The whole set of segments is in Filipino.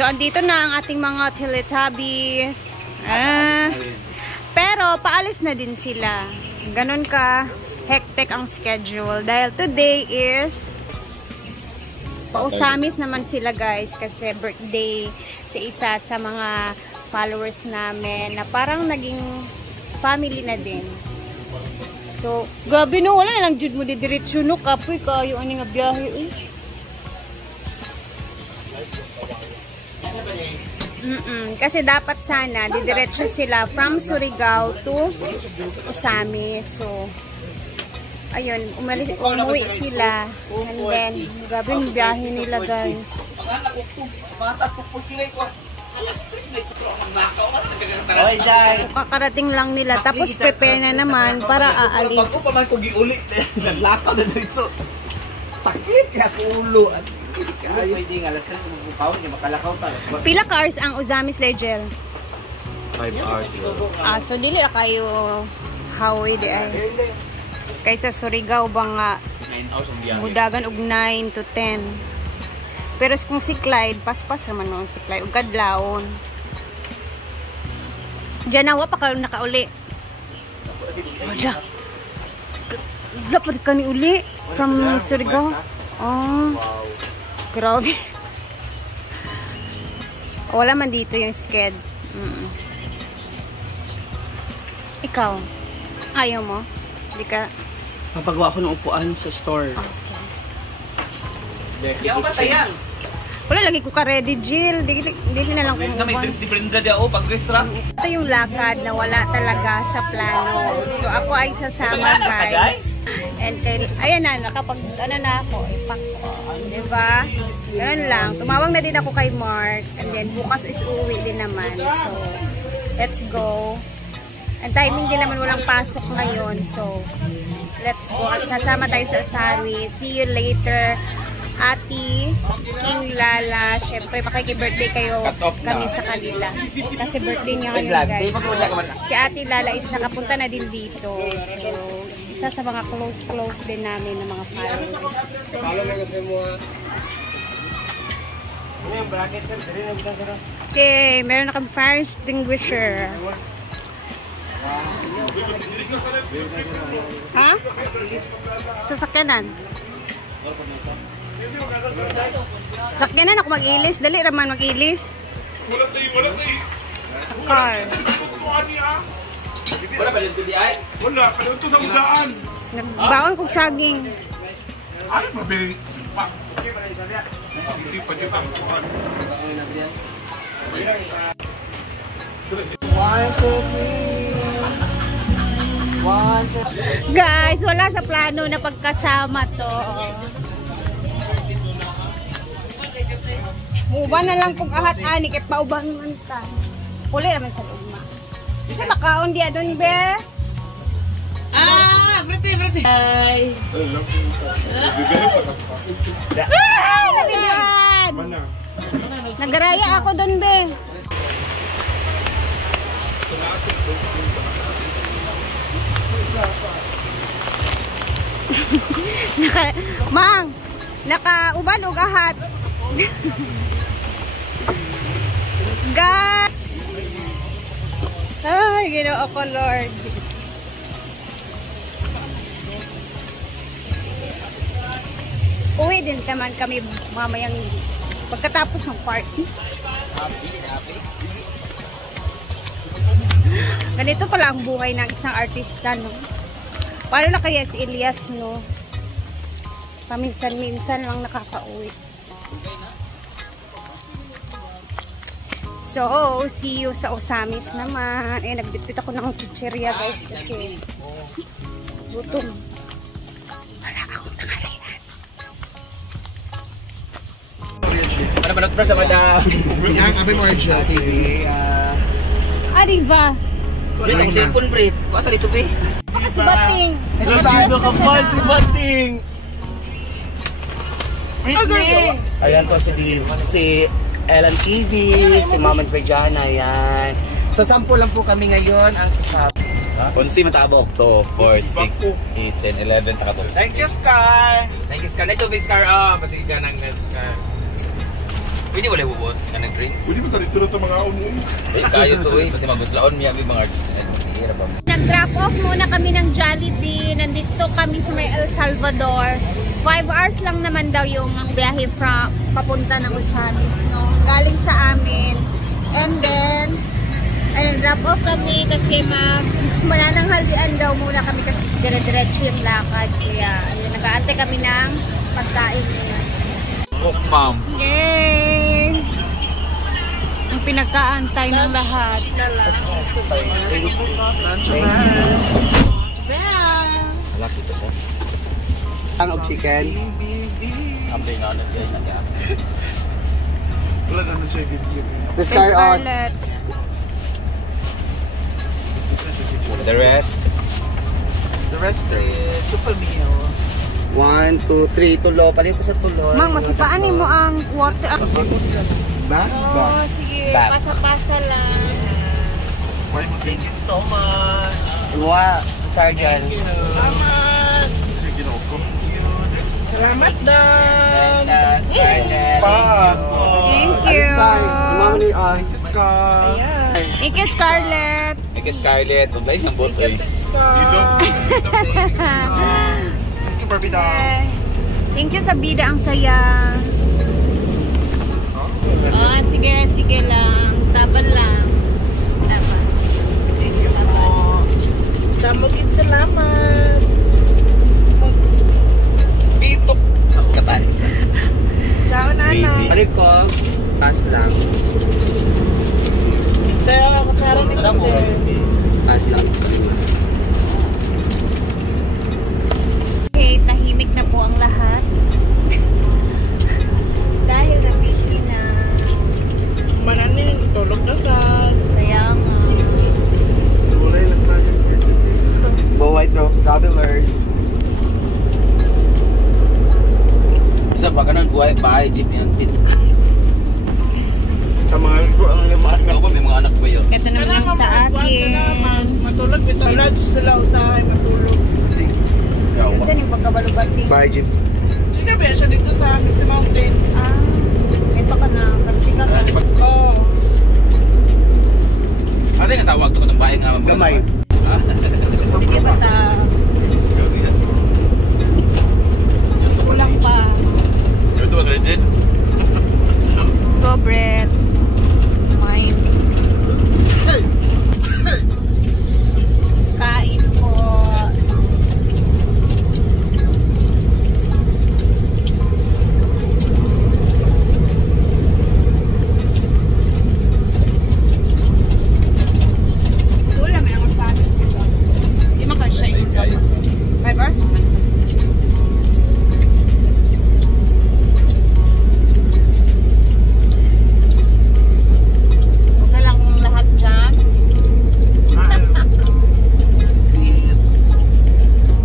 So, andito na ang ating mga Teletubbies. Pero, paalis na din sila. Ganon ka hectic ang schedule. Dahil today is pausamis naman sila guys. Kasi birthday sa isa sa mga followers namin na parang naging family na din. So, grabe no, wala na lang jud mo di diretsyo no, kapoy kayo ani nga biyahe eh. Kasi dapat sana didiretso sila from Surigao to Usamis. So, ayun, umuwi sila. And then, grabe yung biyahe nila guys. Kakarating lang nila. Tapos prepare na naman para aalis. Pag ko pa man ko giulit. Naglakaw na dito. Sakit kaya ulo. Pila ka hours ang Usamis Legel? 5 hours. So dili na kayo hawi di ay. Kaysa Surigao ba nga 9 hours ang biyahe. mudagan og 9 to 10. Pero kung si Clyde, paspas naman nun si Clyde. Ug kadlawon. Diyan na, pa kayo nakauli. Wala. Wala pa rin ka ni uli. From Surigao. Oh. Grabe. Wala man dito yung sked. Ikaw, ayaw mo? Hindi ka... Mapagawa ko ng upuan sa store. Kaya ba sayang? Wala, lagi ko ka-ready, Jill. Hindi na lang kumuha. May dress different na diyo, pag-restra. Ito yung lakad na wala talaga sa plano. So, ako ay sasama, guys. And then, ayan na, nakapag, ano na ako, ipak ko. Diba? Ganun lang. Tumawag na din ako kay Mark. And then, bukas is uwi din naman. So, let's go. Ang timing din naman walang pasok ngayon. So, let's go. At sasama tayo sa Usamis. See you later. Ati, King Lala, syempre makiki-birthday kayo kami sa kanila. Kasi birthday niya ngayon guys. So, si Ati Lala is nakapunta na din dito. So, isa sa mga close din namin ng mga followers. Okay, meron na kami fire extinguisher. Ha? Sasakyanan. Sakyanan ako mag-ilis. Dali raman mag-ilis. Sa car. Wala pa yung tudi ay? Wala, kaya ito sa mudaan. Nagbaon kong saging. Ano ba ba? Hindi pa dito ang kuhan. Guys, wala sa plano na pagkasama to. Uban na lang kung ahat ani kay pauban man ta. Uli naman sa luma. Isa makaon dia don be. Berarti. Hai. Nabidyoan. Nagaraya ako don be. Naka-uban og ahat. God! Ay, Ginoo ko, Lord. Uwi din naman kami mamayang pagkatapos ng party. Ganito pala ang buhay ng isang artista, no? Paano na kaya si Elias, no? Paminsan-minsan lang nakaka-uwi. So, see you sa Usamis naman. Nagdipit ako ng chicheria guys kasi gutom. Wala akong tangalian. Ano ba nagpras sa madam? Yang Abi Marshall TV. Adiva. Brit, ang cellphone Brit. Kuha sa dito, Brit. Si Bating. Nagano ka man si Bating. Britney. Ayan po si Ellen TV, si Mama Svejana, yan. So, 10 lang po kami ngayon ang sasabi. Unsi matabok to 4, 6, 8, 10, 11 takapos. Thank you, Scar! Thank you, Scar. Ito, big Scar. Basta ka nang Pwede wala bubot ka nag-drinks? Pwede mo dito na ito mga umuwi. Eh, kayo to eh. Kasi maguslaon niya mga Nag-drop off muna kami ng Jollibee. Nandito kami sa may El Salvador. 5 hours lang naman daw yung biyahe from papunta ng Usamis, no? Galing sa amin. And then, ay nag-drop off kami kasi manananghalian daw muna kami kasi dire-diretso yung lakad. Kaya nag-aantay kami ng pagkain niya. Oh, ma'am. Yay! Ang pinagkaantay ng lahat. Malaki ito siya. Ang og chicken. Ambil nga ano yan. Wala naman siya video. The Scarlet. Scarlet. The rest is Super meal. 1, 2, 3, tulo. Palit ko sa tulo. Mang, masipaanin mo ang water. Ba? Oh, sige. Bag. Pasa-pasa lang. Thank you so much. Wow, Sergeant. Sige, ginoko. Salamat Dan. Thank you. Thank you, Scarlett. Ike Scarlett. Huwag lang yung boto eh. Thank you sa bida, ang saya. Oh, sige lang. Taban lang. Taban. Thank you po. Damagin salamat. Dito. Katalis. Ciao nanay. Palit ko. Pass lang. Tayo ako tsara ni Kate. Pass lang. Okay, tahimik na po ang lahat. Dahil na busy na. Mananin tulog na sa. Kaya nga. Baway to travelers. Isa pa ka nang bahay jeep yan. Sa mga ito ang limat. Ako ba may mga anak ba yun? Ito naman ang sa akin. Matulog ito. Lunch sila usahay matulog. Ito yung pagkabalubati. Bye, Jim. Chika ba siya dito sa Misty Mountain? Ah, ito ka na. Kapsika ka. Oo. Ate nga sa wag to ko ng bahay nga. Gamay. Sige ba ta? Kulang pa. Ito ba kayo din? Go, Brett. Mine. Kain po. Wala, may ang masabi sila. Hindi makasya yun. 5 hours? Okay lang kung lahat dyan.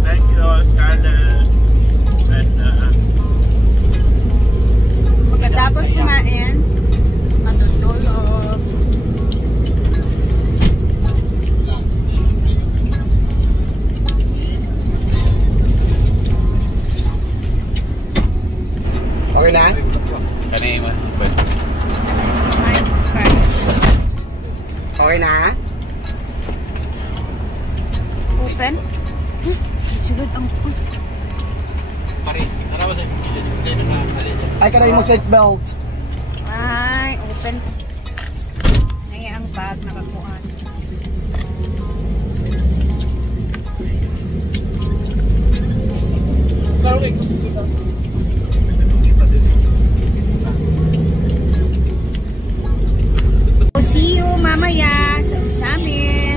Thank you, Scarlett. And, Pagkatapos kumain, matutulog. Okay na? Kanina man. Ay, Scarlett. Okay na? Open? Susunod ang food. Ay, kanay mo seatbelt. Ay, open. Ngayon ang bag nakakuha. See you mamaya sa Usamis.